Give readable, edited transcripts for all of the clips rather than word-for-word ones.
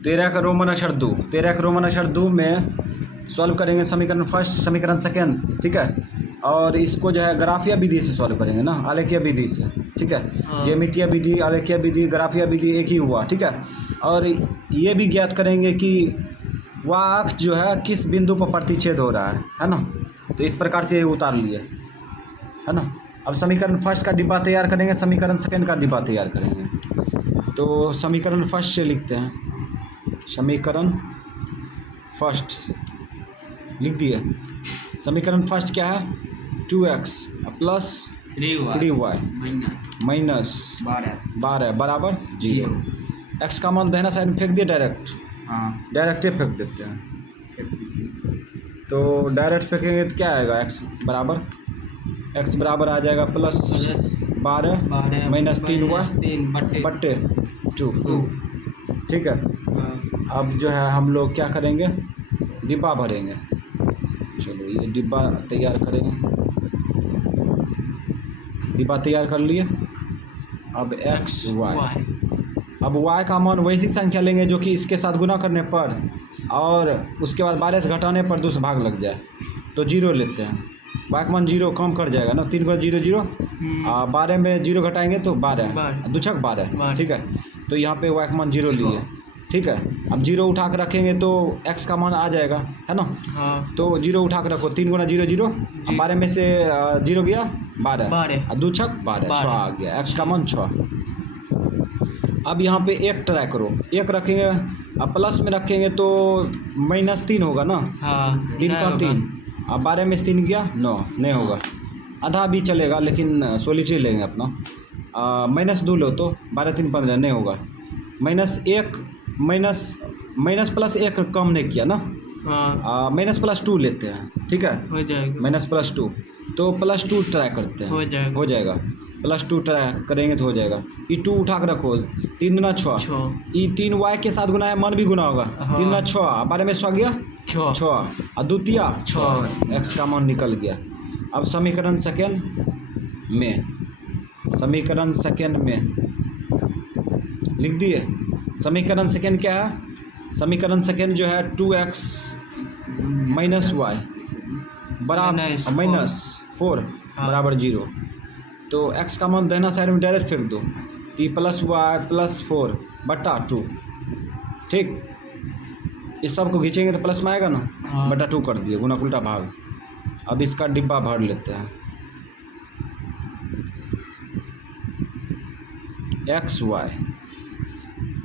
13 का रोमन अक्षर 2, 13 का रोमन अक्षर 2 में सॉल्व करेंगे समीकरण फर्स्ट, समीकरण सेकेंड, ठीक है। और इसको जो है ग्राफिया विधि से सॉल्व करेंगे ना, आलेखीय विधि से, ठीक है। ज्यामितीय विधि, आलेखीय विधि, ग्राफिया विधि एक ही हुआ, ठीक है। और ये भी ज्ञात करेंगे कि वह अक्ष जो है किस बिंदु पर प्रतिच्छेद हो रहा है ना। तो इस प्रकार से ये उतार लिए, है ना। अब समीकरण फर्स्ट का डिब्बा तैयार करेंगे, समीकरण सेकेंड का डिब्बा तैयार करेंगे। तो समीकरण फर्स्ट से लिखते हैं, समीकरण फर्स्ट से लिख दिए। समीकरण फर्स्ट क्या है, 2x प्लस 3y माइनस 12 बराबर 0। x का मान दाहिना साइड में फेंक दिए डायरेक्ट, डायरेक्टे फेंक देते हैं। तो डायरेक्ट फेंकेंगे तो क्या आएगा, x बराबर आ जाएगा प्लस 12 माइनस 3y बट्टे 2, ठीक है। अब जो है हम लोग क्या करेंगे, डिब्बा भरेंगे। चलो ये डिब्बा तैयार करेंगे, डिब्बा तैयार कर लिए। अब x y, अब y का मान वैसी संख्या लेंगे जो कि इसके साथ गुना करने पर और उसके बाद 12 से घटाने पर 2 से भाग लग जाए, तो 0 लेते हैं। y का मान 0 कम कर जाएगा ना, 3 गुना 0 0, 12 में 0 घटाएंगे तो 12 2 छक 12, ठीक है। तो यहाँ पे y का मान 0 लिए, ठीक है। अब 0 उठा कर रखेंगे तो x का मान आ जाएगा, है ना। तो 0 उठा कर रखो, 3 गुना 0 0, 12 में से 0 गया 12, 2 छक 12, 6 आ गया, x का मान 6। अब यहाँ पे 1 ट्राई करो, 1 रखेंगे, अब प्लस में रखेंगे तो -3 होगा ना, 3 का 3, अब 12 में से 3 गया 9, नहीं होगा। आधा भी चलेगा लेकिन सोलिटरी लेंगे अपना। -2 लो तो 12 3 15, नहीं होगा। -1 माइनस प्लस 1 कम नहीं किया ना, -+2 लेते हैं, ठीक है, हो जाएगा -+2। तो +2 ट्राई करते हैं, हो जाएगा। +2 ट्राई करेंगे तो हो जाएगा। ये 2 उठा कर रखो, 3 गुना 6, ये 3y के साथ गुना है, मन भी गुना होगा, 3 गुना 6, 12 में 6 गया 6, और द्वितीय 6, x का मान निकल गया। अब समीकरण सेकेंड में लिख दिए। समीकरण सेकेंड क्या है, समीकरण सेकेंड जो है 2x माइनस y बराबर -4 बराबर 0। तो x का मान दाहिना साइड में डायरेक्ट फेंक दो, तो +y+4 बटा 2, ठीक। इस सब को खींचेंगे तो प्लस में आएगा ना, बटा 2 कर दिए, गुना उल्टा भाग। अब इसका डिब्बा भर लेते हैं, x y।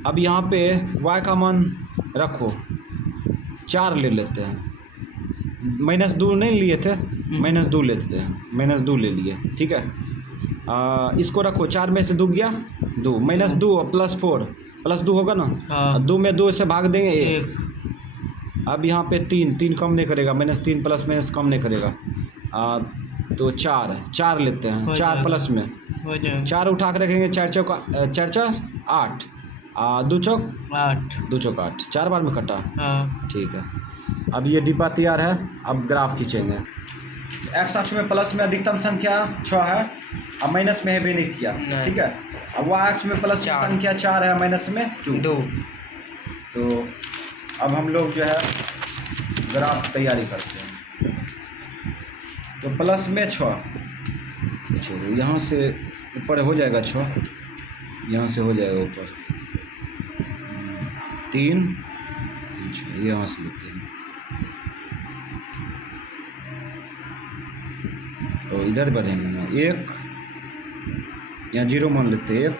अब यहाँ पे y का मान रखो 4 ले लेते हैं, -2 नहीं लिए थे, -2 लेते हैं, -2 ले लिए, ठीक है। इसको रखो, 4 में से 2 गया 2, -2 +4 +2 होगा ना, 2 में 2 से भाग देंगे 1। अब यहाँ पे 3 कम नहीं करेगा, -3 प्लस माइनस कम नहीं करेगा, तो 4 लेते हैं, 4 प्लस में 4 उठा कर रखेंगे, 4 चौका 8, 2 चौक 8, 4 बार में कटा, ठीक है। अब ये डिब्बा तैयार है, अब ग्राफ खींचेंगे। x अक्ष में प्लस में अधिकतम संख्या 6 है, अब माइनस में है भी नहीं किया, ठीक है। अब y अक्ष में प्लस में संख्या 4 है, माइनस में 2। तो अब हम लोग जो है ग्राफ तैयारी करते हैं। तो प्लस में 6, चलो यहाँ से ऊपर हो जाएगा 6, यहाँ से हो जाएगा ऊपर 3, यहाँ से लेते हैं, तो इधर बढ़ेंगे ना, 1 यहाँ 0 मान लेते हैं, 1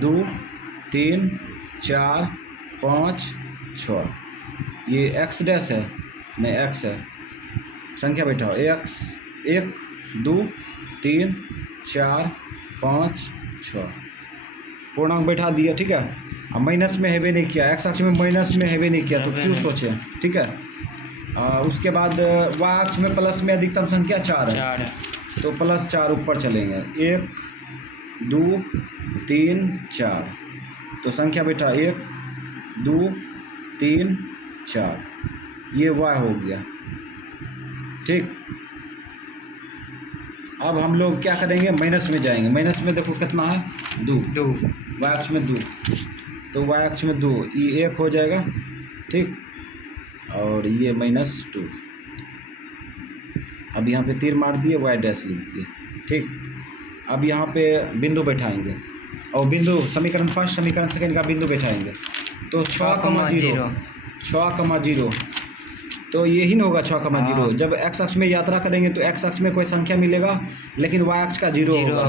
2 3 4 5 6, ये x डैश है, नहीं x है, संख्या बैठाओ, x 1 2 3 4 5 6, पूर्णांक बैठा दिया, ठीक है। अब माइनस में हैवे नहीं किया, x अक्ष में माइनस में हैवे नहीं किया, तो क्यों सोचें, ठीक है। उसके बाद y अक्ष में प्लस में अधिकतम संख्या 4 है, तो +4 ऊपर चलेंगे, 1 2 3 4, तो संख्या बैठा 1 2 3 4, ये y हो गया, ठीक। अब हम लोग क्या करेंगे, माइनस में जाएंगे, माइनस में देखो कितना है 2, y अक्ष में 2, तो y अक्ष में 2, ये 1 हो जाएगा, ठीक। और ये -2। अब यहाँ पे तीर मार दिए, y डैश लिख दिए, ठीक। अब यहाँ पे बिंदु बैठाएंगे और बिंदु समीकरण फर्स्ट समीकरण सेकंड का बिंदु बैठाएंगे। तो 6,0 6,0 तो यही ना होगा 6,0। जब x अक्ष में यात्रा करेंगे तो x अक्ष में कोई संख्या मिलेगा, लेकिन y अक्ष का 0 होगा।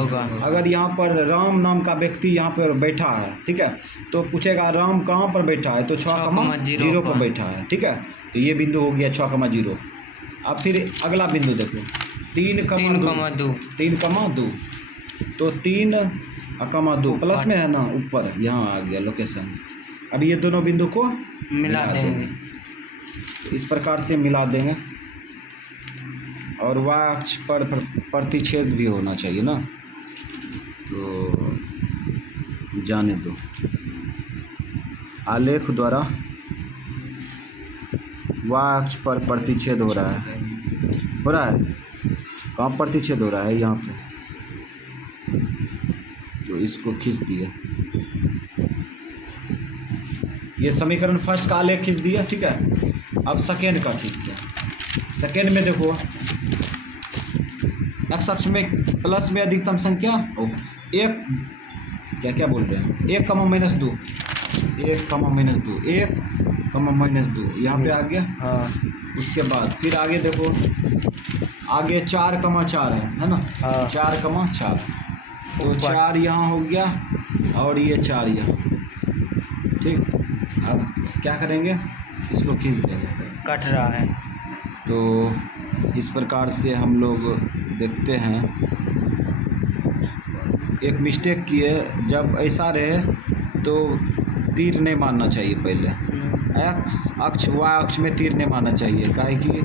अगर यहाँ पर राम नाम का व्यक्ति यहाँ पर बैठा है, ठीक है, तो पूछेगा राम कहाँ पर बैठा है, तो 6,0 पर बैठा है, ठीक है। तो ये बिंदु हो गया 6,0। अब फिर अगला बिंदु देखो 3,2 3,2 तो 3,2 प्लस में है ना, ऊपर यहाँ आ गया लोकेशन। अब ये दोनों बिंदु को मिला देंगे, इस प्रकार से मिला देंगे। और y अक्ष पर प्रतिच्छेद भी होना चाहिए ना, तो जाने दो। आलेख द्वारा y अक्ष पर प्रतिच्छेद हो रहा है, कहाँ प्रतिच्छेद हो रहा है, यहाँ पे। तो इसको खींच दिया, ये समीकरण फर्स्ट का आलेख खींच दिया, ठीक है। अब सेकेंड का खींच दिया। सेकेंड में देखो x अक्ष में प्लस में अधिकतम संख्या, एक क्या बोल रहे हैं, 1, -2 यहाँ पे आ गया। उसके बाद फिर आगे देखो, आगे 4,4 है ना, 4,4 तो 4 यहाँ हो गया और ये 4 यहाँ, ठीक। अब क्या करेंगे, इसको खींच देंगे, कट रहा है। तो इस प्रकार से हम लोग देखते हैं। एक मिस्टेक किए, जब ऐसा रहे तो तीर नहीं मारना चाहिए पहले। x अक्ष y अक्ष में तीर नहीं मारना चाहिए, काहे कि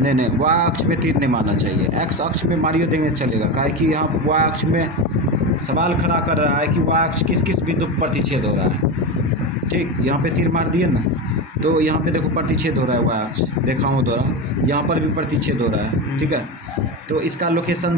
नहीं y अक्ष में तीर नहीं मारना चाहिए, x अक्ष में मारियो देंगे चलेगा। काहे कि यहाँ y अक्ष में सवाल खड़ा कर रहा है कि y अक्ष किस किस बिंदु पर प्रतिच्छेद हो रहा है, ठीक। यहाँ पे तीर मार दिए ना, तो यहाँ पे देखो प्रतिच्छेद हो रहा है y अक्ष, देखा हूँ द्वारा, यहाँ पर भी प्रतिच्छेद हो रहा है, ठीक है। तो इसका लोकेशन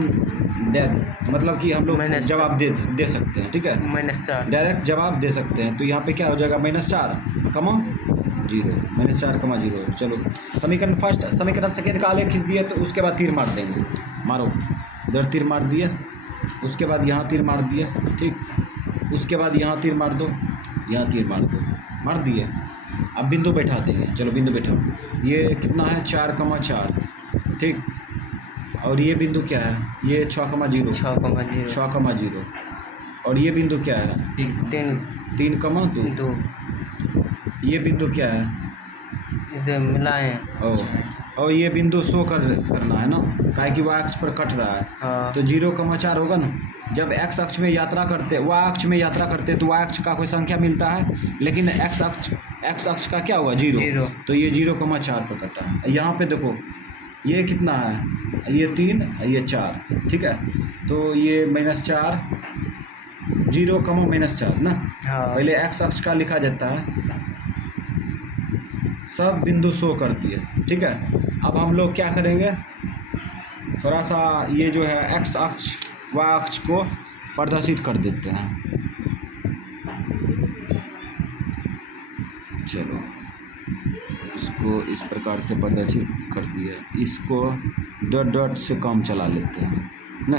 मतलब कि हम लोग जवाब दे सकते हैं, ठीक है, -4 डायरेक्ट जवाब दे सकते हैं। तो यहाँ पे क्या हो जाएगा, -4, -0। चलो समीकरण फर्स्ट समीकरण सेकेंड का आलेख खींच दिया, तो उसके बाद तीर मार देंगे, मारो, इधर तीर मार दिया, उसके बाद यहाँ तीर मार दिया, ठीक। उसके बाद यहाँ तीर मार दो, यहाँ तीर मार दो, मार दिए। अब बिंदु बैठा देंगे, चलो बिंदु बैठाओ। ये कितना है, 4,4, ठीक। और ये बिंदु क्या है, ये 6,0। और ये बिंदु क्या है, 3,2। ये बिंदु क्या है, इधर मिलाएं। और ये बिंदु शो करना है ना, काहे कि y अक्ष पर कट रहा है। तो 0,4 होगा ना। जब x अक्ष में यात्रा करते, y अक्ष में यात्रा करते तो y अक्ष का कोई संख्या मिलता है, लेकिन x अक्ष का क्या हुआ, 0। तो ये 0,4 पर कटा है। यहाँ पे देखो ये कितना है, ये 3, ये 4, ठीक है। तो ये -4, 0,-4 ना। पहले x अक्ष का लिखा जाता है, सब बिंदु शो करती है, ठीक है। अब हम लोग क्या करेंगे, थोड़ा सा ये जो है x अक्ष y अक्ष को प्रदर्शित कर देते हैं। चलो इसको इस प्रकार से प्रदर्शित कर दिया, इसको डॉट से काम चला लेते हैं ना।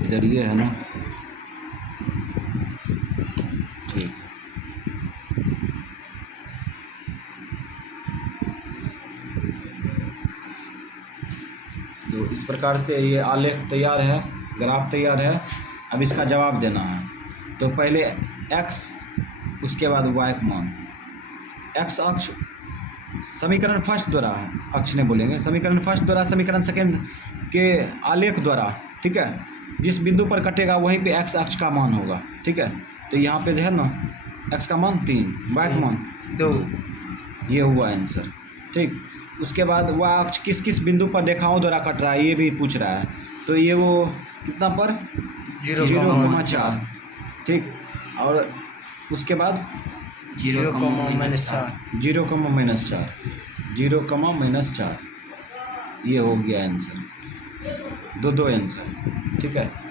इधर ये है ना, ठीक। तो इस प्रकार से ये आलेख तैयार है, ग्राफ तैयार है। अब इसका जवाब देना है, तो पहले x, उसके बाद y का मान। x अक्ष समीकरण फर्स्ट द्वारा, अक्ष नहीं बोलेंगे, समीकरण फर्स्ट द्वारा समीकरण सेकंड के आलेख द्वारा, ठीक है। जिस बिंदु पर कटेगा वहीं पे x अक्ष का मान होगा, ठीक है। तो यहाँ पे जो है ना, x का मान 3, y का मान 2, ये हुआ आंसर, ठीक। उसके बाद y अक्ष किस किस बिंदु पर रेखाओं द्वारा कट रहा है, ये भी पूछ रहा है। तो ये वो कितना पर, 0,4, ठीक। और उसके बाद 0,-4, 0,-4, ये हो गया आंसर। दो आंसर, ठीक है।